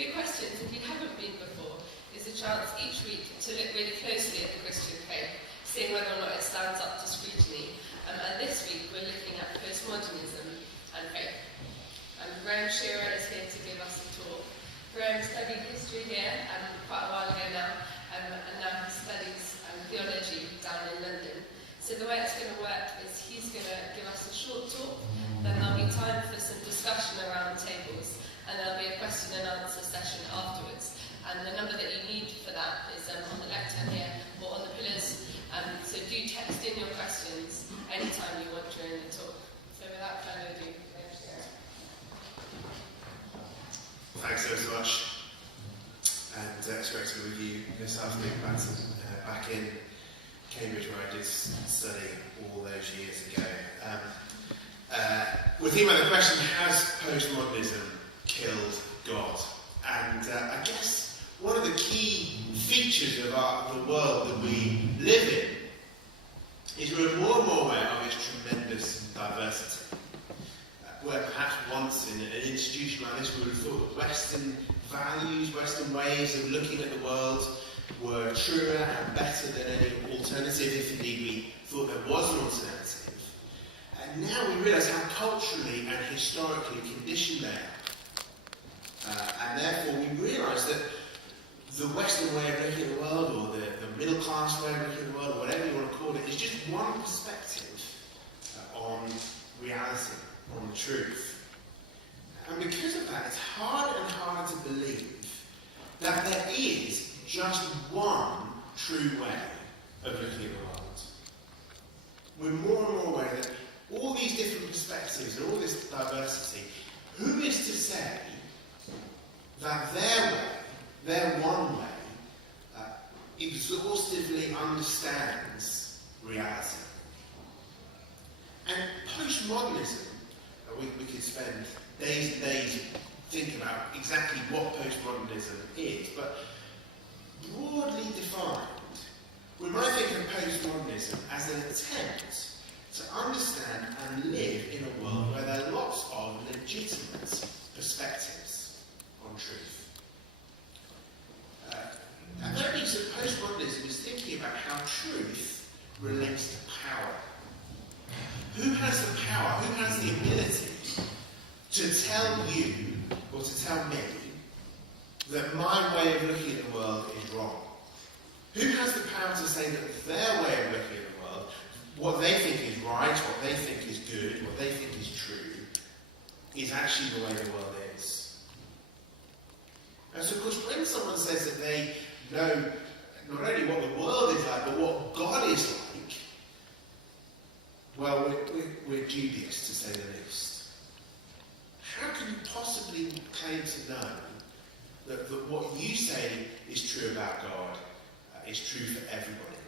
Big Questions, if you haven't been before, is a chance each week to look really closely at the Christian faith, seeing whether or not it stands up to scrutiny. And this week we're looking at postmodernism and faith. And Shearer is here to give us a talk. Graham studied history here quite a while ago now, and now he studies theology down in London. So the way it's going to work is he's going to give us a short talk, then there'll be time for some discussion around tables, and there'll be a question and answer session afterwards. And the number that you need for that is on the lectern here or on the pillars. So do text in your questions anytime you want during the talk. So without further ado, thanks so much. And it's great to be with you this afternoon. Back in Cambridge, where I did study all those years ago. We're thinking about the question, has postmodernism killed God? And I guess one of the key features of the world that we live in is we're more and more aware of its tremendous diversity. Where perhaps once in an institution like this we would have thought that Western values, Western ways of looking at the world were truer and better than any alternative, if indeed we thought there was an alternative. And now we realise how culturally and historically conditioned they are. And therefore we realise that the Western way of looking at the world, or the middle class way of looking at the world, or whatever you want to call it, is just one perspective on reality, on the truth. And because of that, it's harder and harder to believe that there is just one true way of looking at the world. We're more and more aware that all these different perspectives and all this diversity, who is to say that their way, their one way, exhaustively understands reality? And postmodernism, we could spend days and days thinking about exactly what postmodernism is, but broadly defined, we might think of postmodernism as an attempt to understand and live in a world where there are lots of legitimate perspectives on truth. And that means that postmodernism is thinking about how truth relates to power. Who has the power, who has the ability to tell you, or to tell me, that my way of looking at the world is wrong? Who has the power to say that their way of looking at the world, what they think is right, what they think is good, what they think is true, is actually the way the world is? And so, of course, when someone says that they know not only what the world is like, but what God is like, well, we're dubious, to say the least. How can you possibly claim to know that what you say is true about God is true for everybody,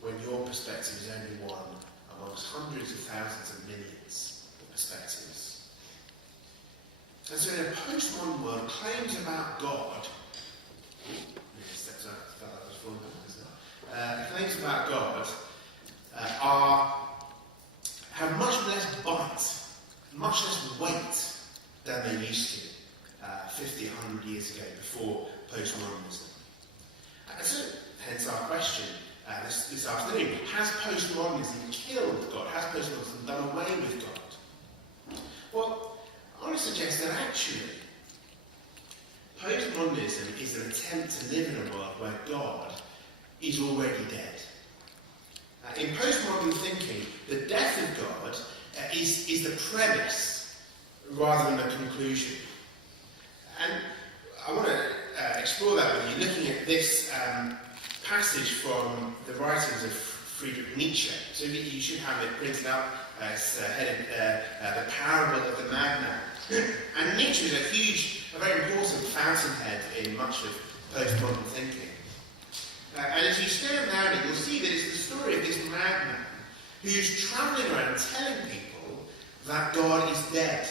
when your perspective is only one amongst hundreds of thousands of millions of perspectives? And so in a postmodern world, claims about God, claims about God have much less bite, much less weight than they used to 50, 100 years ago, before postmodernism. And so, hence our question this afternoon: has postmodernism killed God? Has postmodernism done away with God? Well, I want to suggest that actually, postmodernism is an attempt to live in a world where God is already dead. In postmodern thinking, the death of God is the premise rather than the conclusion. And I want to explore that with you, looking at this passage from the writings of Friedrich Neitzsche. So you should have it printed out. It's headed The Parable of the Madman. And Neitzsche is a very important fountainhead in much of postmodern thinking. And as you stare down it, you'll see that it's the story of this madman who's travelling around telling people that God is dead,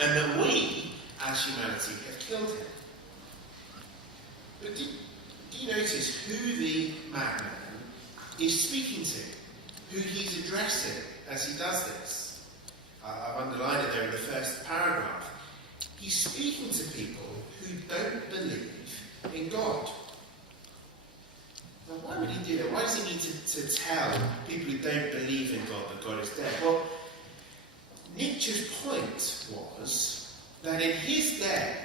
and that we, as humanity, have killed him. But do you notice who the madman is speaking to? Who he's addressing as he does this? I've underlined it there in the first paragraph. he's speaking to people who don't believe in God. Now, why would he do that? Why does he need to tell people who don't believe in God that God is dead? Well, Nietzsche's point was that in his day,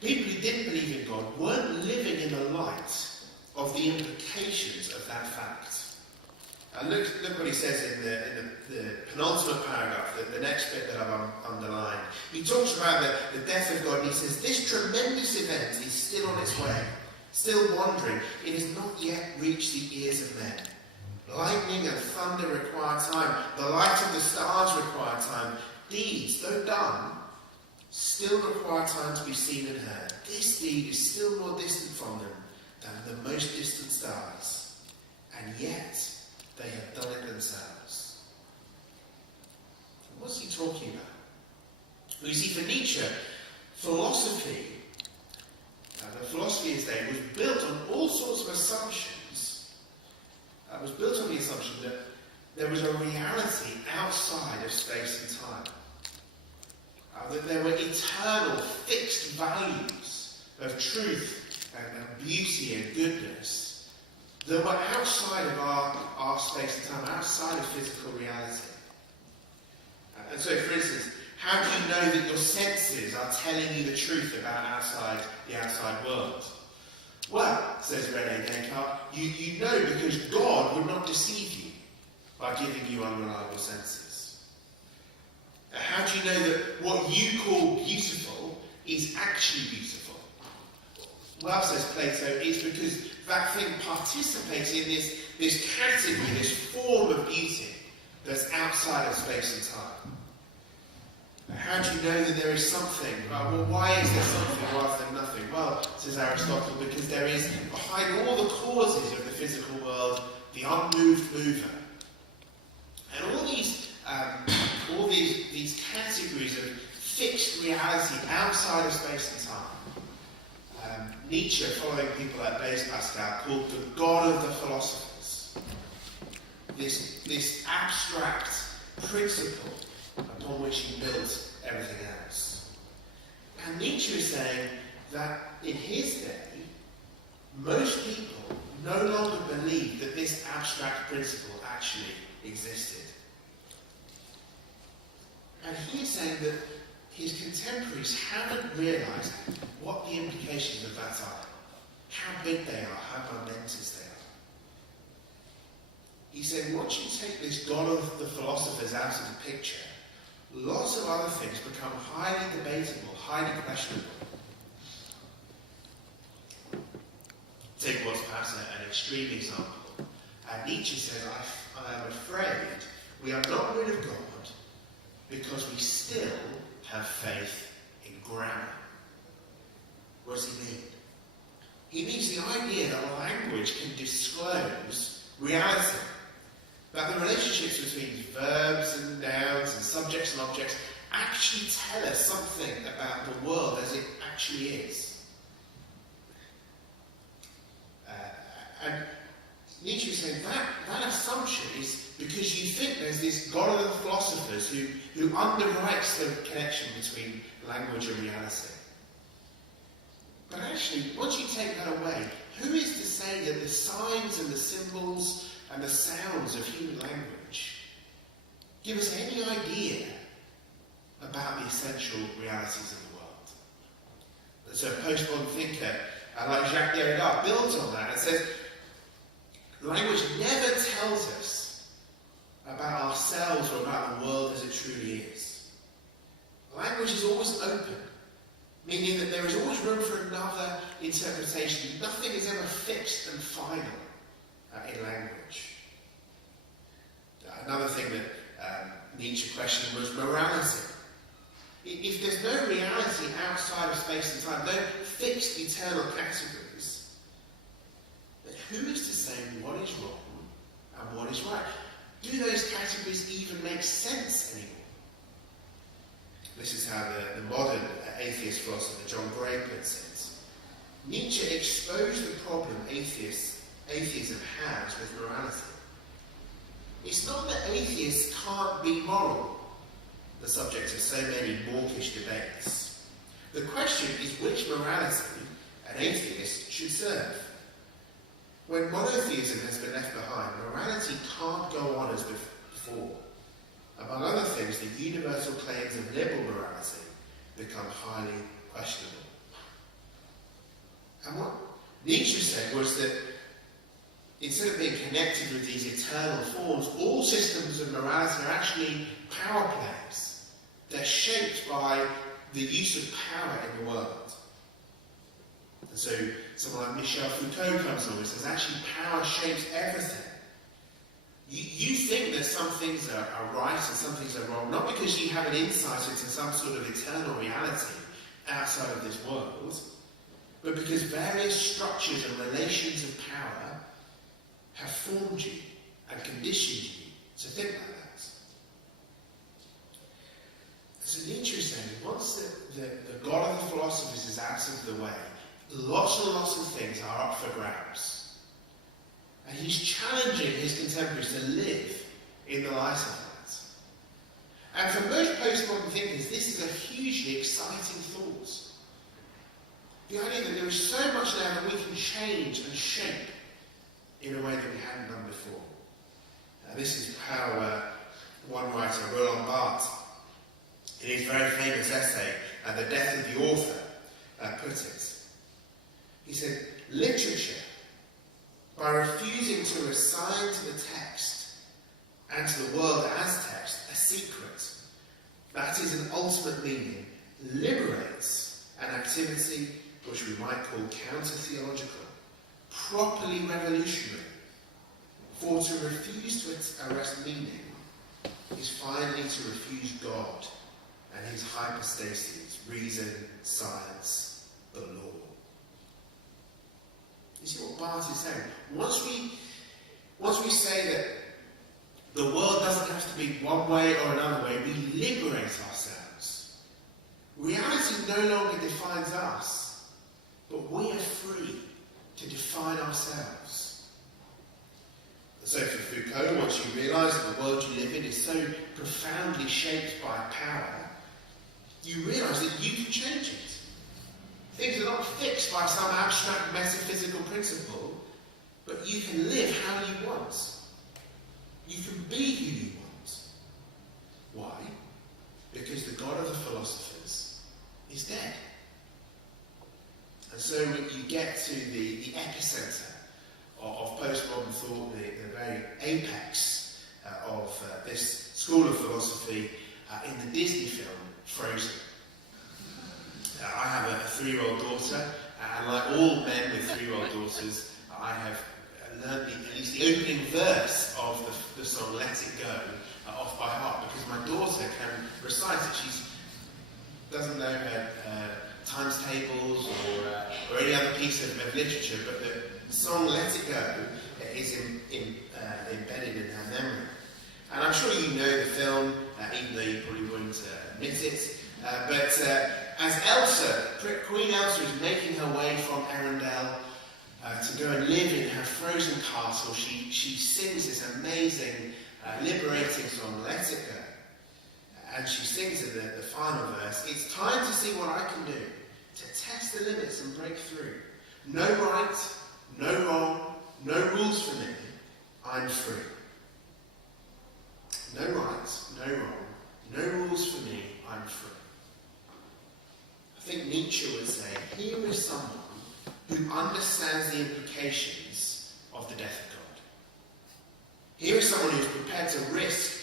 people who didn't believe in God weren't living in the light of the implications of that fact. Look what he says in the penultimate paragraph, the next bit that I've underlined. He talks about the death of God, and he says, this tremendous event is still on its way, still wandering. It has not yet reached the ears of men. Lightning and thunder require time. The light of the stars require time. Deeds, though done, still require time to be seen and heard. This deed is still more distant from them than the most distant stars. And yet, they have done it themselves. What's he talking about? Well, you see, for Nietzsche, philosophy, the philosophy of his day, was built on all sorts of assumptions. It was built on the assumption that there was a reality outside of space and time. That there were eternal, fixed values of truth and beauty and goodness that were outside of our space and time, outside of physical reality. And so, for instance, how do you know that your senses are telling you the truth about the outside world? Well, says René Descartes, you know because God would not deceive you by giving you unreliable senses. How do you know that what you call beautiful is actually beautiful? Well, says Plato, it's because that thing participates in this category, this form of beauty that's outside of space and time. How do you know that there is something? Well, why is there something rather than nothing? Well, says Aristotle, because there is, behind all the causes of the physical world, the unmoved mover. And all these categories of fixed reality outside of space and time, Nietzsche, following people like Blaise Pascal, called the God of the philosophers. This abstract principle upon which he built everything else. And Nietzsche is saying that in his day, most people no longer believed that this abstract principle actually existed. And he is saying that his contemporaries haven't realised what the implications of that are, how big they are, how momentous they are. He said, once you take this God of the philosophers out of the picture, lots of other things become highly debatable, highly questionable. Take what's perhaps an extreme example. Nietzsche says, I am afraid we are not rid of God because we still have faith in grammar. What does he mean? He means the idea that language can disclose reality. That the relationships between verbs and nouns and subjects and objects actually tell us something about the world as it actually is. And Nietzsche is saying that assumption is because you think there's this God of the philosophers who underwrites the connection between language and reality. But actually, once you take that away, who is to say that the signs and the symbols and the sounds of human language give us any idea about the essential realities of the world? And so a postmodern thinker like Jacques Derrida builds on that and says, language never tells us about ourselves or about the world as it truly is. Language is always open, meaning that there is always room for another interpretation. Nothing is ever fixed and final in language. Another thing that Nietzsche questioned was morality. If there's no reality outside of space and time, no fixed eternal categories, then who is to say what is wrong and what is right? Do those categories even make sense anymore? This is how the modern atheist philosopher John Gray puts it. Nietzsche exposed the problem atheism has with morality. It's not that atheists can't be moral, the subject of so many mawkish debates, The question is which morality an atheist should serve. When monotheism has been left behind, morality can't go on as before. Among other things, the universal claims of liberal morality become highly questionable. And what Neitzsche said was that instead of being connected with these eternal forms, all systems of morality are actually power plays. They're shaped by the use of power in the world. And so someone like Michel Foucault comes along and says, actually power shapes everything. You think that some things are right and some things are wrong, not because you have an insight into some sort of eternal reality outside of this world, but because various structures and relations of power have formed you and conditioned you to think like that. So Neitzsche is saying, once the God of the philosophers is out of the way, lots and lots of things are up for grabs. And he's challenging his contemporaries to live in the light of that. And for most postmodern thinkers, this is a hugely exciting thought. The idea that there is so much now that we can change and shape in a way that we hadn't done before. This is how one writer, Roland Barthes, in his very famous essay, The Death of the Author, put it. He said, literature, by refusing to assign to the text and to the world as text a secret, that is an ultimate meaning, liberates an activity which we might call counter-theological, properly revolutionary. For to refuse to arrest meaning is finally to refuse God and his hypostases, reason, science, the law. You see what Barthes is saying? Once we say that the world doesn't have to be one way or another way, we liberate ourselves. Reality no longer defines us, but we are free to define ourselves. So for Foucault, once you realise that the world you live in is so profoundly shaped by power, you realise that you can change it. Things are not fixed by some abstract metaphysical principle, but you can live how you want. You can be who you want. Why? Because the God of the philosophers is dead. And so you get to the epicentre of postmodern thought, the very apex of this school of philosophy in the Disney film Frozen. I have a 3-year-old daughter, and like all men with 3-year-old daughters, I have learned at least the opening verse of the song Let It Go off by heart, because my daughter can recite it. She doesn't know her times tables or any other piece of literature, but the song Let It Go is embedded in her memory. And I'm sure you know the film, even though you probably wouldn't admit it. But as Elsa, Queen Elsa is making her way from Arendelle to go and live in her frozen castle, she sings this amazing, liberating song, Let It Go. And she sings in the final verse, it's time to see what I can do, to test the limits and break through. No right, no wrong, no rules for me, I'm free. No right, no wrong, no rules for me, I'm free. I think Neitzsche would say, here is someone who understands the implications of the death of God. Here is someone who is prepared to risk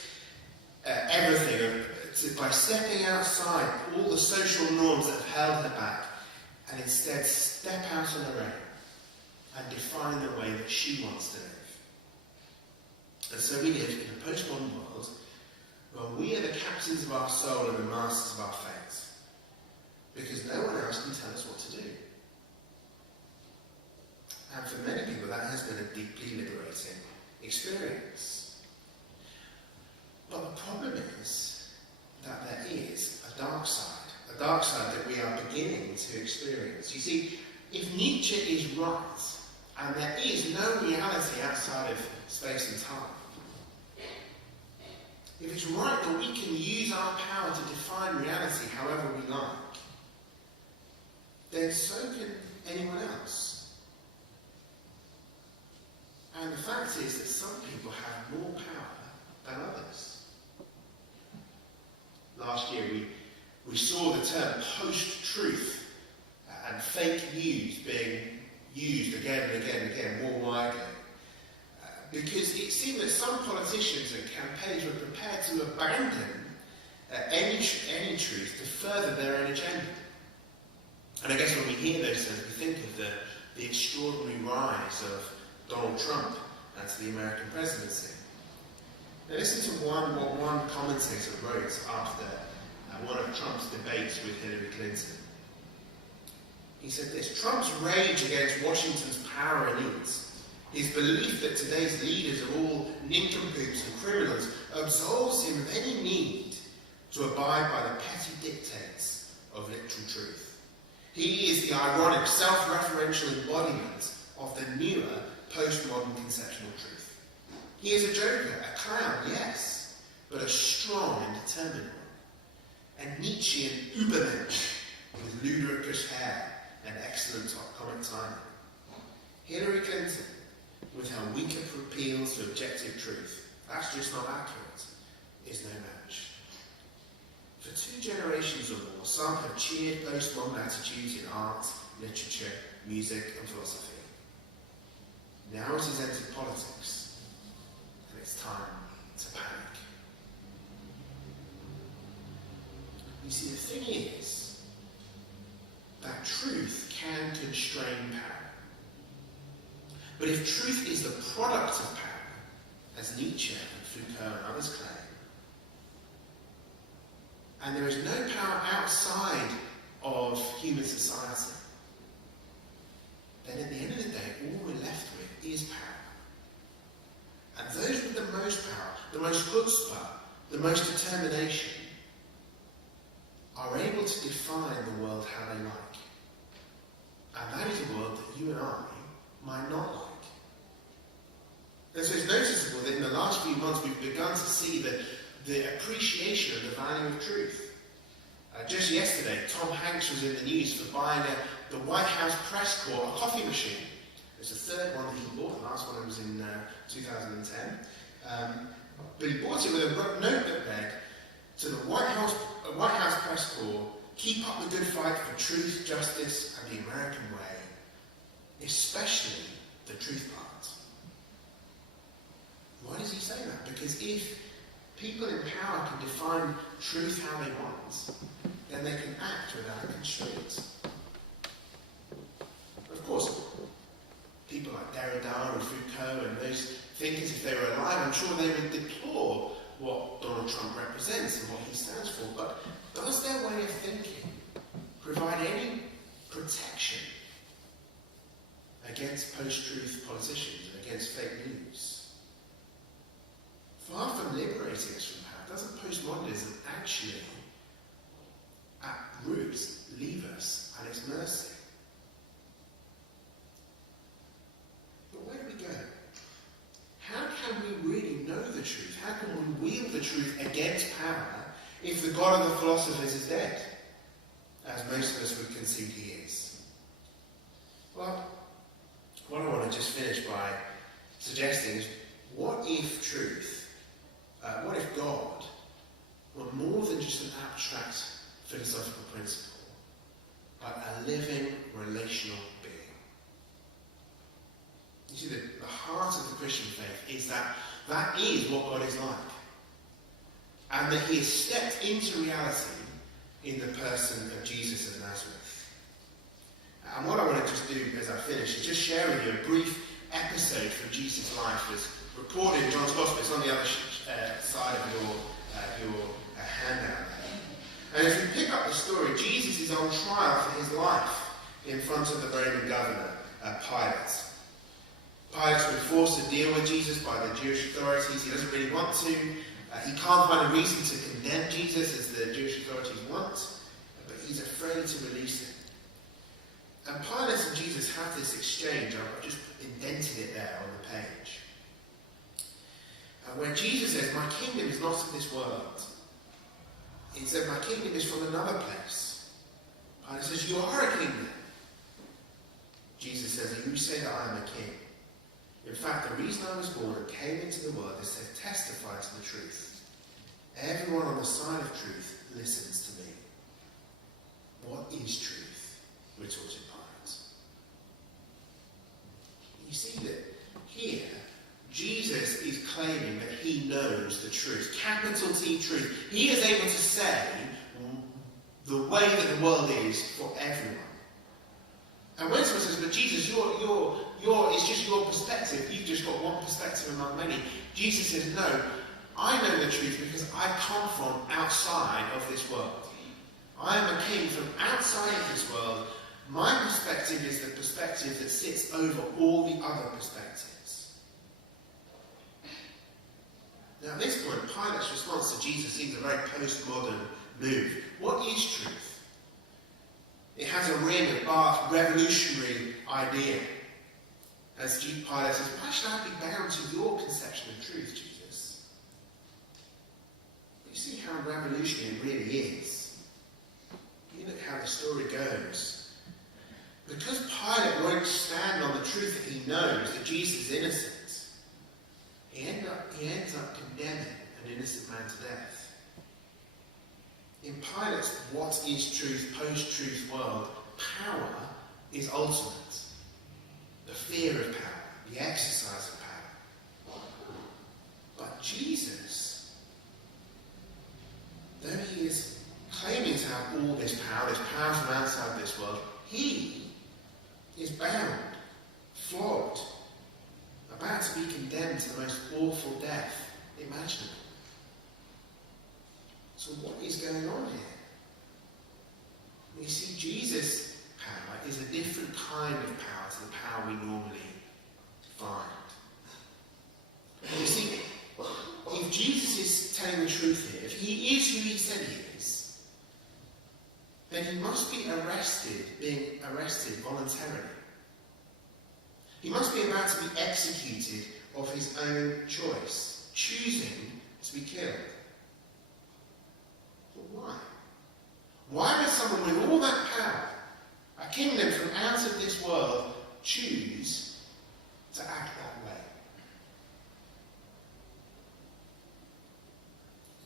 everything by stepping outside all the social norms that have held her back and instead step out on her own and define the way that she wants to live. And so we live in a postmodern world where we are the captains of our soul and the masters of our fate. Because no one else can tell us what to do. And for many people that has been a deeply liberating experience. But the problem is that there is a dark side that we are beginning to experience. You see, if Neitzsche is right, and there is no reality outside of space and time, if it's right that we can use our power to define reality however we like, then so can anyone else. And the fact is that some people have more power than others. Last year we saw the term post-truth and fake news being used again and again and again more widely. Because it seemed that some politicians and campaigners were prepared to abandon any truth to further their own agenda. And I guess when we hear those things, we think of the extraordinary rise of Donald Trump to the American presidency. Now listen to what one commentator wrote after one of Trump's debates with Hillary Clinton. He said this: Trump's rage against Washington's power elites, his belief that today's leaders are all nincompoops and criminals, absolves him of any need to abide by the petty dictates of literal truth. He is the ironic, self-referential embodiment of the newer, postmodern conception of truth. He is a joker, a clown, yes, but a strong and determined one. And Neitzsche and Übermensch with ludicrous hair and excellent comic timing. Hillary Clinton with her weaker appeals to objective truth, that's just not accurate, is no match. For 2 generations or more, some have cheered postmodern attitudes in art, literature, music and philosophy. Now it has entered politics, and it's time to panic. You see, the thing is that truth can constrain power. But if truth is the product of power, as Neitzsche and Foucault and others claim, and there is no power outside of human society, then at the end of the day, all we're left with is power. And those with the most power, the most chutzpah, the most determination, are able to define the world how they like. And that is a world that you and I might not like. And so it's noticeable that in the last few months we've begun to see the appreciation of the value of truth. Just yesterday, Tom Hanks was in the news for buying the White House press corps a coffee machine. It's the third one that he bought. The last one was in 2010. But he bought it with a note that read, to the White House press corps, keep up the good fight for truth, justice, and the American way, especially the truth part. Why does he say that? Because if people in power can define truth how they want, then they can act without constraint. Of course, people like Derrida and Foucault and those thinkers, if they were alive, I'm sure they would deplore what Donald Trump represents and what he stands for. But does their way of thinking provide any protection against post-truth politicians and against fake news? Far from liberating us from power, doesn't postmodernism actually, at roots, leave us at its mercy? But where do we go? How can we really know the truth? How can we wield the truth against power if the God of the philosophers is dead, as most of us would concede he is? Well, what I want to just finish by suggesting is, what if truth, what if God were more than just an abstract philosophical principle, but a living, relational being? You see, the heart of the Christian faith is that is what God is like. And that he has stepped into reality in the person of Jesus of Nazareth. And what I want to just do as I finish is just share with you a brief episode from Jesus' life that's recorded in John's Gospel. It's on the other side of your handout there. And as we pick up the story, Jesus is on trial for his life in front of the Roman governor, Pilate. Pilate's been forced to deal with Jesus by the Jewish authorities. He doesn't really want to. He can't find a reason to condemn Jesus as the Jewish authorities want, but he's afraid to release him. And Pilate and Jesus have this exchange. I've just indented it there on the page. Where Jesus says, "My kingdom is not of this world." He said, "My kingdom is from another place." Pilate says, "You are a kingdom. Jesus says, "You say that I am a king. In fact, the reason I was born and came into the world is to testify to the truth. Everyone on the side of truth listens to me." What is truth? Retorted Pilate. You see that here, Jesus is claiming that he knows the truth. Capital T truth. He is able to say the way that the world is for everyone. And when someone says, "But Jesus, it's just your perspective. You've just got one perspective among many." Jesus says, "No, I know the truth because I come from outside of this world. I am a king from outside of this world. My perspective is the perspective that sits over all the other perspectives." Now at this point, Pilate's response to Jesus seems a very postmodern move. What is truth? It has a ring of Barth's revolutionary idea. As Pilate says, "Why should I be bound to your conception of truth, Jesus?" But you see how revolutionary it really is. You look how the story goes. Because Pilate won't stand on the truth that he knows, that Jesus is innocent, he ends up condemning an innocent man to death. In Pilate's what is truth, post-truth world, power is ultimate. The fear of power, the exercise of power. But Jesus, though he is claiming to have all this power from outside this world, he is bound, flogged, about to be condemned to the most awful death imaginable. So what is going on here? You see, Jesus' power is a different kind of power to the power we normally find. You see, if Jesus is telling the truth here, if he is who he said he is, then he must be being arrested voluntarily. He must be about to be executed of his own choice, choosing to be killed. But why? Why would someone with all that power, a kingdom from out of this world, choose to act that way?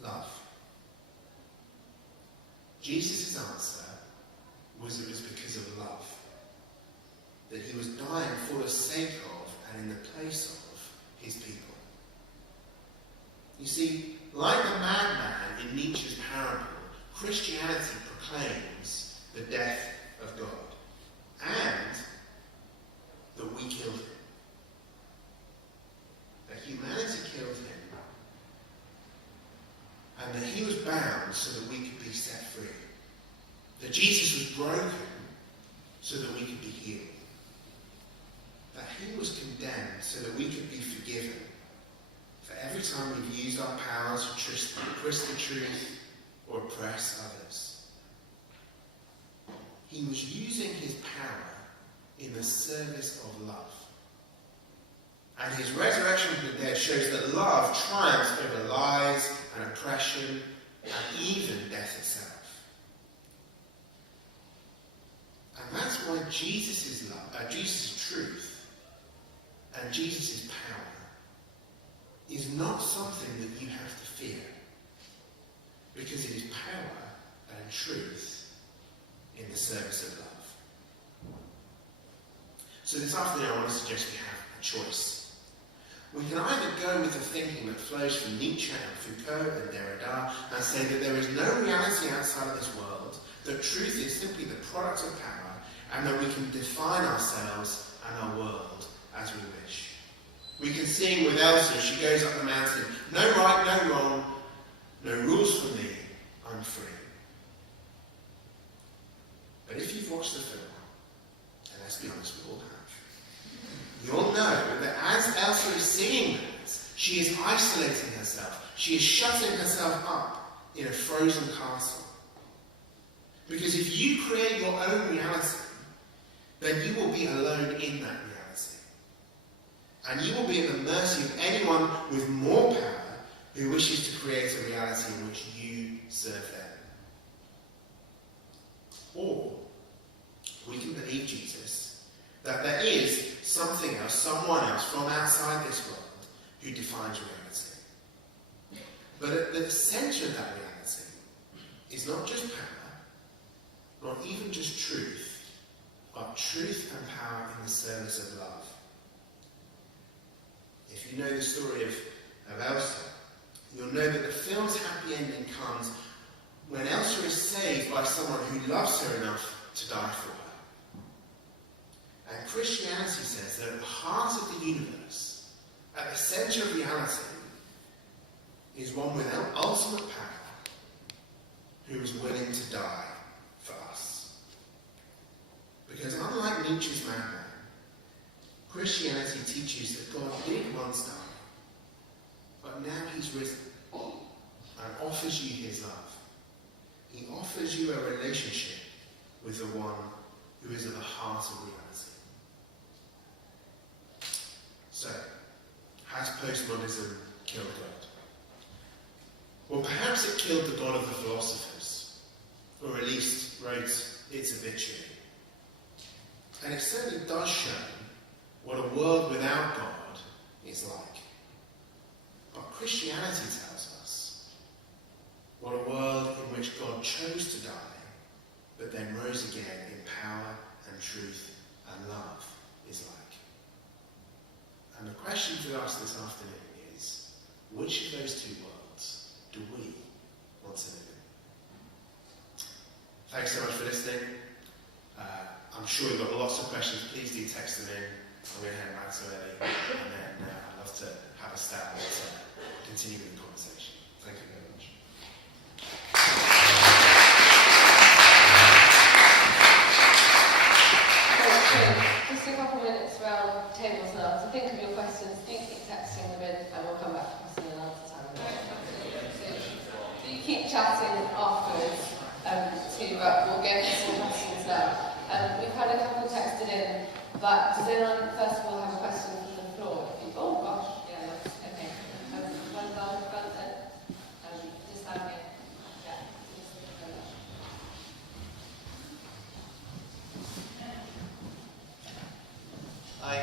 Love. Jesus' answer was it was because of love. That he was dying for the sake of and in the place of his people. You see, like the madman in Neitzsche's parable, Christianity proclaims the death of God and that we killed him. That humanity killed him and that he was bound so that we could be set free. That Jesus was broken so that we could be healed. That he was condemned so that we could be forgiven for every time we've used our power to twist the truth or oppress others. He was using his power in the service of love. And his resurrection from the dead shows that love triumphs over lies and oppression and even death itself. And that's why Jesus' love, Jesus' truth, and Jesus' power is not something that you have to fear. Because it is power and truth in the service of love. So this afternoon I want to suggest we have a choice. We can either go with the thinking that flows from Neitzsche and Foucault and Derrida and say that there is no reality outside of this world, that truth is simply the product of power, and that we can define ourselves and our world as we wish. We can sing with Elsa as she goes up the mountain, "No right, no wrong, no rules for me, I'm free." But if you've watched the film, and let's be honest, we all have, you'll know that as Elsa is singing that, she is isolating herself. She is shutting herself up in a frozen castle. Because if you create your own reality, then you will be alone in that reality. And you will be at the mercy of anyone with more power who wishes to create a reality in which you serve them. Or we can believe Jesus, that there who defines reality. But at the centre of that reality is not just power, not even just truth, but truth and power in the service of love. If you know the story of Elsa, you'll know that the film's happy ending comes when Elsa is saved by someone who loves her enough to die for her. And Christianity says that at the heart of the universe, at the centre of reality, is one without ultimate power who is willing to die for us. Because unlike Nietzsche's madman, Christianity teaches that God did once die, but now he's risen and offers you his love. He offers you a relationship with the one who is at the heart of reality. So, has postmodernism killed God? Well, perhaps it killed the God of the philosophers, or at least wrote its obituary. And it certainly does show what a world without God is like. But Christianity tells us what a world in which God chose to die, but then rose again in power and truth and love is like. And the question to us this afternoon is, which of those two worlds do we want to live in? Thanks so much for listening. I'm sure you've got lots of questions. Please do text them in. I'm going to hand back to Ellie, and then I'd love to have a stab at continuing the conversation. Thank you very much. Just a couple of minutes around tables now. So think of your questions, do keep texting them in, and we'll come back to question and answer time. So you keep chatting afterwards, we'll get some questions now. We've had a couple texted in, but does anyone first of all have a question from the floor? Oh gosh, yeah, okay. One down the front end. Just down here. Yeah. Hi,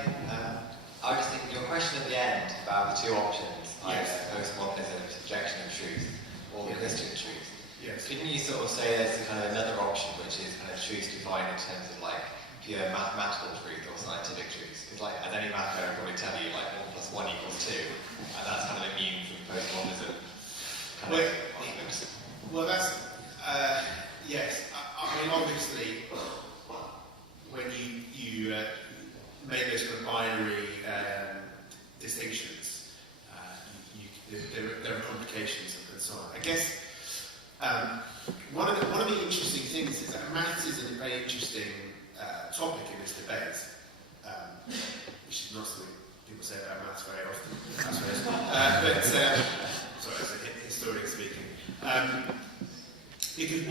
I was just thinking your question at the end about the two options, either postmodernism, rejection of truth, or the Christian truth. Yes. Couldn't you sort of say there's kind of another option, which is kind of truth defined in terms of like pure mathematical truth or scientific truth? Because like, as any math would probably tell you, like 1 + 1 = 2, and that's kind of immune from postmodernism. Well, that's yes. I mean, obviously, when you make those kind of binary distinctions, there are complications and so on. I guess one of the interesting things is that maths is a very interesting topic in this debate, which is not something people say about maths very often, I suppose. Sorry, as a historian speaking. Because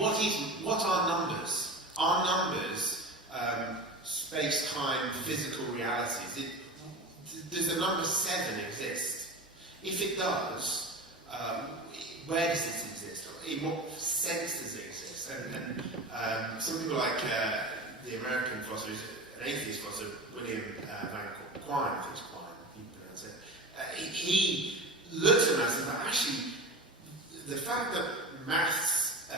what are numbers? Are numbers space-time physical realities? Does the number 7 exist? If it does, where does it exist? In what sense does it exist? And some people like the American philosopher, an atheist philosopher, William Van Quine, I think it's Quine, you pronounce it, he looked at maths and thought, actually, the fact that maths,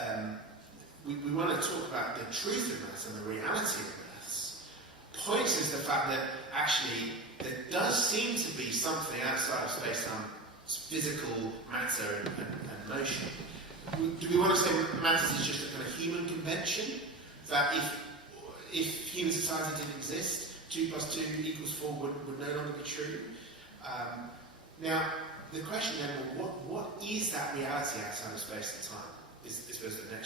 we want to talk about the truth of maths and the reality of maths, points us to the fact that actually there does seem to be something outside of space-time, physical matter and motion. Do we want to say maths is just a kind of human convention? That if human society didn't exist, 2 + 2 = 4 would no longer be true? Now, the question then, well, what is that reality outside of space and time? Is the next